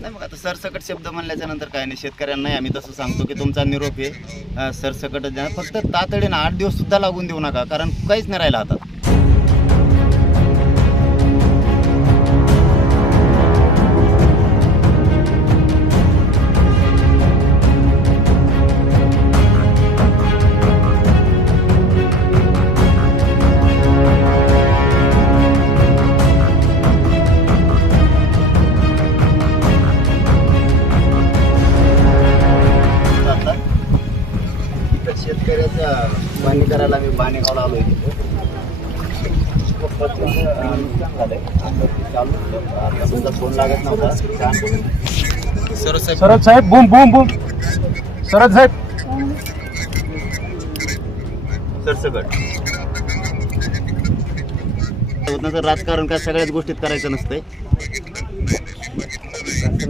नाही मग आता सरसकट शब्द म्हणल्याच्या नंतर काय नाही, शेतकऱ्यांनाही आम्ही तसं सांगतो की तुमचा निरोप आहे सरसकट द्या, फक्त तातडीनं 8 दिवस सुद्धा लागून देऊ नका, कारण काहीच नाही राहिलं हातात. शेतकऱ्याच्या पाणी करायला मी बाणेगावला आलोय तिथे नुकसान झालंय. आता तुमचा फोन लागत नव्हता. शरद साहेब बूम बूम बूम. शरद साहेब सरसकट राजकारण काय सगळ्याच गोष्टीत करायचं नसतंय.